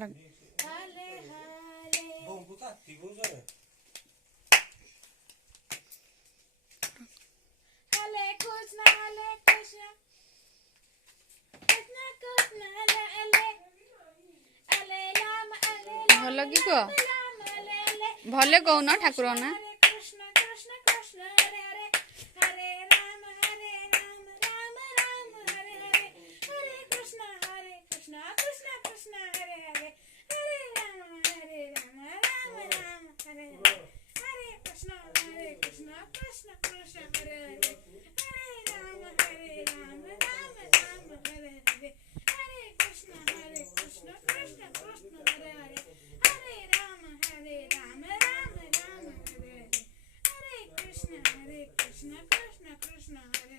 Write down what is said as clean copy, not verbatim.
लग हाले हाले हाले कृष्ण कृष्ण कृष्ण हले हले हले राम हले भल कि कह राम हले हले भले कौन ठाकुर ना हरे कृष्ण कृष्ण कृष्ण हरे हरे हरे राम राम राम हरे हरे हरे कृष्ण कृष्ण कृष्ण हरे हरे हरे राम राम राम हरे हरे हरे कृष्ण कृष्ण कृष्ण कृष्ण हरे हरे हरे राम राम राम हरे हरे हरे कृष्ण कृष्ण कृष्ण कृष्ण हरे हरे हरे राम राम राम हरे हरे हरे कृष्ण कृष्ण कृष्ण हरे